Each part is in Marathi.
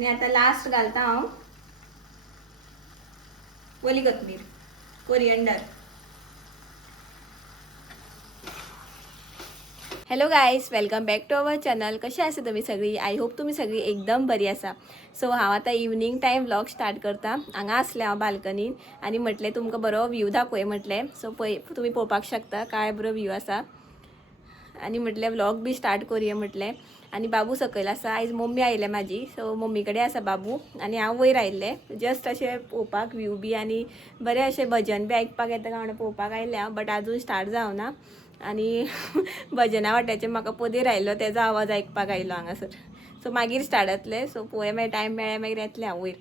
आणि आता लास्ट घालता हांव ओली कोथमीर, coriander. Hello guys, welcome back to our channel. कशे आसा तुम्ही सगळी? आय होप तुम्ही सगळी एकदम बरी आसा. सो हांव आतां इवनिंग टायम व्लॉग स्टार्ट करता. हांगा आसलें हांव बाल्कनीन आनी म्हटलें तुमकां बरो व्यू दाखोवया म्हटलें. सो तुमी पळोवपाक शकता काय बरो व्यू आसा. आनी म्हटलें व्लॉग बी स्टार्ट करुया म्हटलें. आनी बाबू सकयल आसा. आयज मम्मी आयल्या म्हाजी, सो मम्मी कडेन आसा बाबू आनी हांव वयर आयिल्लें जस्ट अशें पळोवपाक व्यू बी आनी बरें अशें भजन बी आयकपाक येता काय म्हणून पळोवपाक आयलें हांव. बट आजून स्टार्ट जावना आनी भजना वाट्याचेर म्हाका पदर आयलो तेजो आवाज आयकपाक आयलो हांगासर. सो मागीर स्टार्ट जातलें. सो पळोवया मागीर टायम मेळ्ळ्या मागीर येतलें हांव वयर.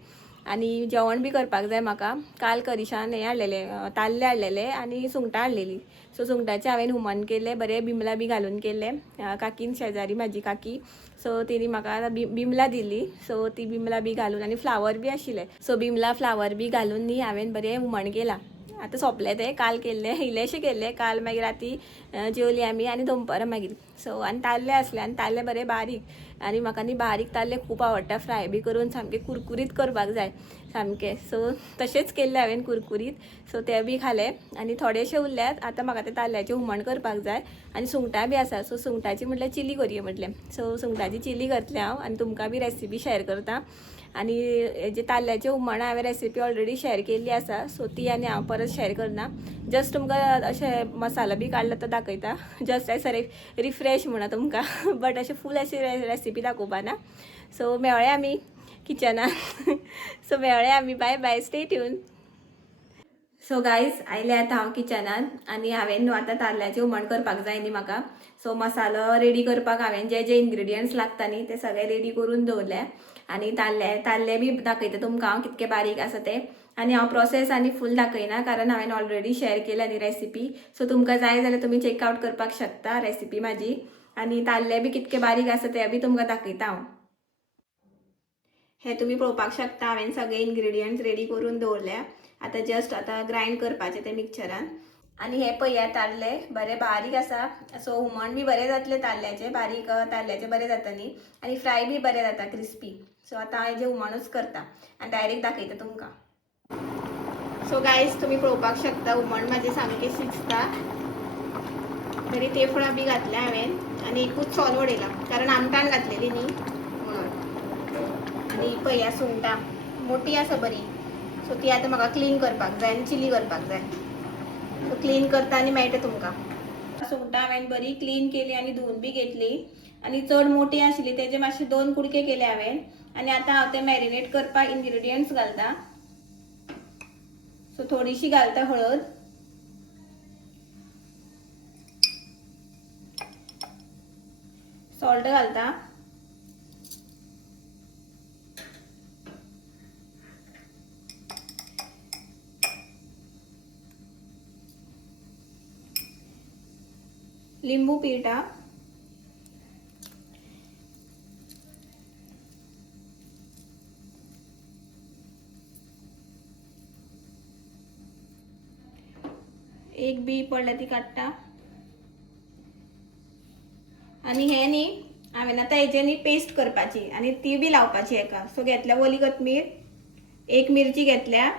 आनी जेवण बी करपाक जाय म्हाका. काल करिशान हें हाडलेलें, ताल्ले हाडलेले आनी सुंगटां हाडलेलीं. सो सुंगटाचें हांवें हुमण केलें, बरें बिमला बी घालून केलें. काकीन शेजारी म्हाजी काकी, सो तेणी म्हाका बिमला दिली. सो ती बिमला बी घालून आनी फ्लावर बी आशिल्ले, सो बिमला फ्लावर बी घालून न्ही हांवें बरें हुमण केलां. आतां सोंपलें तें. काल केल्लें, इल्लेशें केल्लें काल, मागीर राती जेवली आमी आनी दनपारां मागीर. सो आनी ताल्ले आसले आनी ताल्ले बरें बारीक. आनी म्हाका न्ही बारीक ताल्ले खूब आवडटा, फ्राय बी करून सामके कुरकुरीत करपाक जाय सामके. सो तशेंच केल्ले हांवें कुरकुरीत. सो ते बी खाले आनी थोडेशे उरल्यात. आतां म्हाका ते ताल्ल्याचें हुमण करपाक जाय आनी सुंगटां बी आसा. सो सुंगटाची म्हटल्यार चिली करुया म्हटलें. सो सुंगटाची चिली करतलें हांव आनी तुमकां बी रेसिपी शेअर करता. आनी हेजे ताल्ल्याचें हुमण हांवें रेसिपी ऑलरेडी शेअर केल्ली आसा, सो ती आनी हांव परत शेअर करना. जस्ट तुमकां अशें मसालो बी काडला तो दाखयता, जस्ट एस रिफ्रेश म्हणा तुमकां. बट अशें फूल अशी रेसिपी दाखोवपा ना. सो मेळ्ळे आमी किचनान. सो मेळ्ळे आमी. Bye bye, stay tune. So guys, आयलें आतां हांव किचनान आनी हांवें न्हू आतां ताल्ल्याचें हुमण करपाक जाय न्ही म्हाका. सो मसालो रेडी करपाक हांवें जे जे इनग्रेडियंट्स लागता न्ही ते सगळे रेडी करून दवरले. आनी ताल्ले बी दाखयता तुमकां हांव कितके बारीक आसा ते. आनी हांव प्रोसेस आनी फूल दाखयना कारण हांवें ऑलरेडी शेअर केल्या न्ही रेसिपी. सो तुमकां जाय जाल्यार तुमी चेकआउट करपाक शकता रेसिपी म्हाजी. आनी ताल्ले बी कितके बारीक आसा ते बी तुमकां दाखयता हांव. हे तुमी पळोवपाक शकता हांवें सगळे इनग्रेडियंट्स रेडी करून दवरल्या. आतां जस्ट आतां ग्राइंड करपाचें तें मिक्सचरान. आनी हे पळया ताल्ले बरे बारीक आसा. सो हुमण बी बरें जातलें ताल्ल्याचें, बारीक ताल्ल्याचें बरें जाता न्ही आनी फ्राय बी बरें जाता क्रिस्पी. सो आतां हांव हेजें हुमणूच करता आनी डायरेक्ट दाखयता तुमकां. सो गायज, तुमी पळोवपाक शकता हुमण म्हाजें सामकें शिजता. बरी तेफळां बी घातल्या हांवें आनी एकूच सोल वडयला कारण आमटाण घातलेली न्ही म्हणून. आनी पळया सुंगटां मोठी आसा बरी. सो ती आतां म्हाका क्लीन करपाक जाय आनी चिली करपाक जाय. सो क्लीन करता आनी मेळटा तुमकां. सुंगटां हांवें बरी क्लीन केली आनी धुवन बी घेतली. आनी चड मोठी आशिल्ली तेजे मातशे 2 कुडके केले हांवें. आनी आतां हांव ते मॅरिनेट करपाक इनग्रेडियंट्स घालता. सो थोडीशी घालता हळद, सॉल्ट घालता, लिंबू पिळटा, एक बी पडल्या ती काडटा. आनी हे न्ही हांवें आतां हेजे न्ही पेस्ट करपाची आनी ती बी लावपाची हेका. सो घेतल्या ओली कोथमीर, एक मिरची घेतल्या,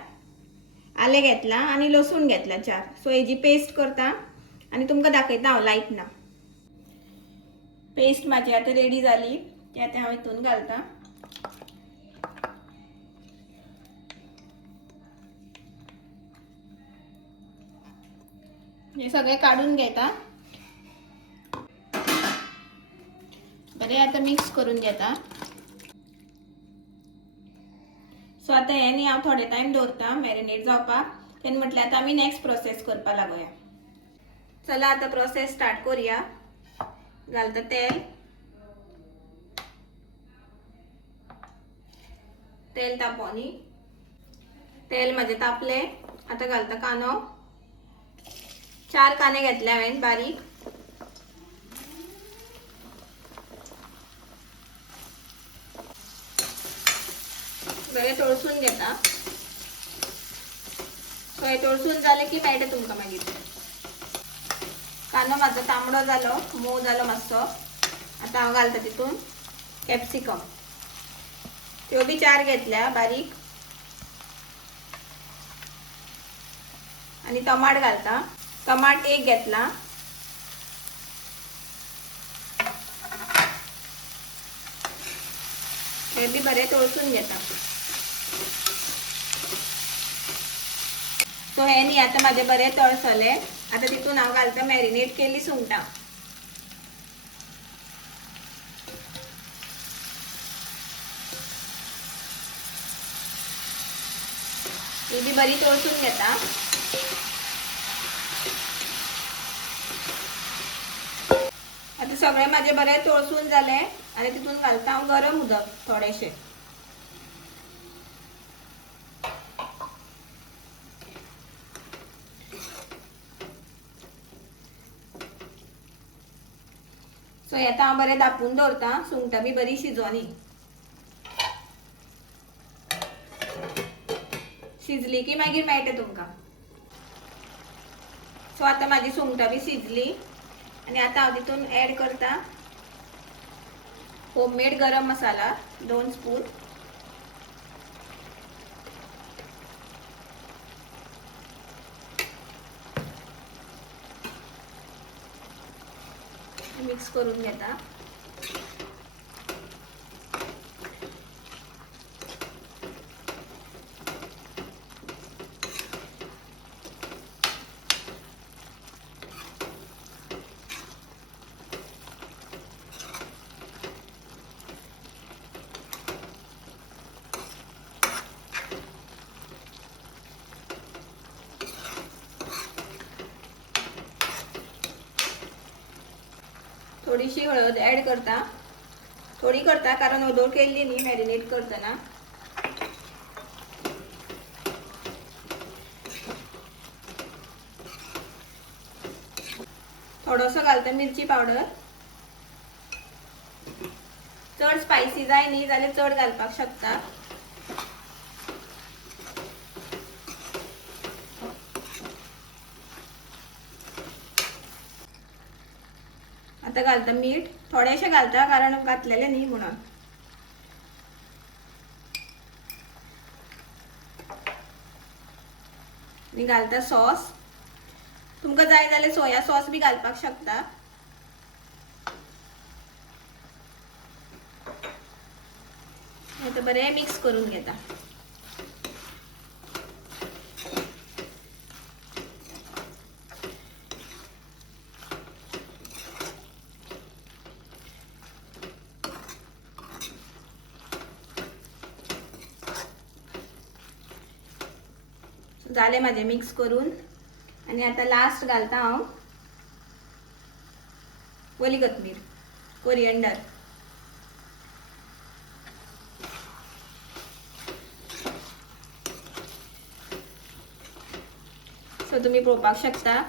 आलें घेतला आनी लसूण घेतला 4. सो हेजी पेस्ट करता आनी तुमकां दाखयता हांव लायट ना. पेस्ट म्हाजी आतां रेडी जाली. ती आतां हांव हितून घालता. हे सगळे काढून घेता. बरें आतां मिक्स करून घेता. सो आतां हे न्ही हांव थोडे टायम दवरता मॅरिनेट जावपाक. तेन्ना म्हटल्यार आतां आमी नेक्स्ट प्रोसेस करपाक लागोया. चला आतां प्रोसेस स्टार्ट करुया. घालता तेल, तेल तापोवनी. तेल म्हाजें तापलें. आतां घालता कांदो. 4 कांदे घेतले हांवें बारीक. बरें तळसून घेता. सो हे तळसून जालें की मेळटा तुमकां मागीर. कांदो म्हाजो तांबडो जालो, मोव जालो मातसो. आतां हांव घालता तितून कॅप्सिकम. त्यो बी 4 घेतल्या बारीक. आणि टमाट घालता. टमाट 1 घेतला. हे बी बरे तळसून घेता. सो हे न्ही आता माझे बरे तळसले. आता तितून हांव घालता मॅरिनेट केली सुंगटां. ही बी बरी तळसून घेता. आता सगळे माझे बरे तळसून झाले आणि तितून घालता हांव गरम उदक थोडेशे. सो आता हांव बरें धापून दवरता. सुंगटां बी बरी शिजोनी. शिजली की मागीर मेळटा तुमकां. सो आता माझी सुंगटां बी शिजली आणि आता हांव तितून ऍड करता होममेड गरम मसाला 2 स्पून. मिक्स करून घेता. थोडीशी हळद ऍड करता. थोडी करता कारण ओदोळ केल्ली न्ही मॅरिनेट करतना. थोडोसो घालता मिरची पावडर. चड स्पायसी जाय न्ही जाल्यार चड घालपाक शकता. आता घालता मीठ. थोडेशे घालता कारण घातलेले न्ही म्हणून. मी घालता सॉस. तुमकां जाय जाल्यार सोया सॉस बी घालपाक शकता. आता बरें मिक्स करून घेता. झाले माझे मिक्स करून. आणि आता लास्ट घालता हांव ओली कोथमीर, कोरिएंडर. सो तुम्ही पळोवपाक शकता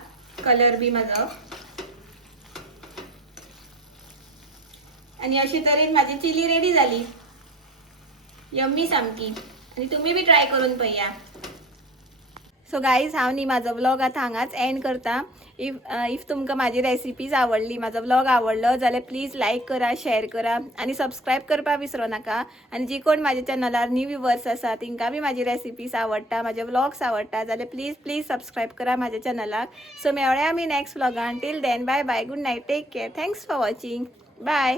कलर बी माझो. आणि अशी तरेन माझी चिली रेडी झाली. यम्मी सामकी. आणि तुम्ही बी ट्राय करून पळया. सो गाईज हांव न्ही माझो व्लॉग आता हांगाच एंड करता. इफ तुमकां माझी रेसिपीज आवडली, माझो व्लॉग आवडलो जाल्यार प्लीज लाईक करा, शेअर करा आणि सबस्क्राईब करपाक विसरू नका. आणि जी कोण माझ्या चॅनलार न्यू व्ह्यूवर्स आसा तिंकां बी माझी रेसिपीज आवडटा, माझे व्लॉग्स आवडटा जाल्यार प्लीज सबस्क्राईब करा माझ्या चॅनलाक. सो मेळ्या आमी नेक्स्ट व्लॉगान. Till then bye bye. Good night. Take care. Thanks for watching. Bye.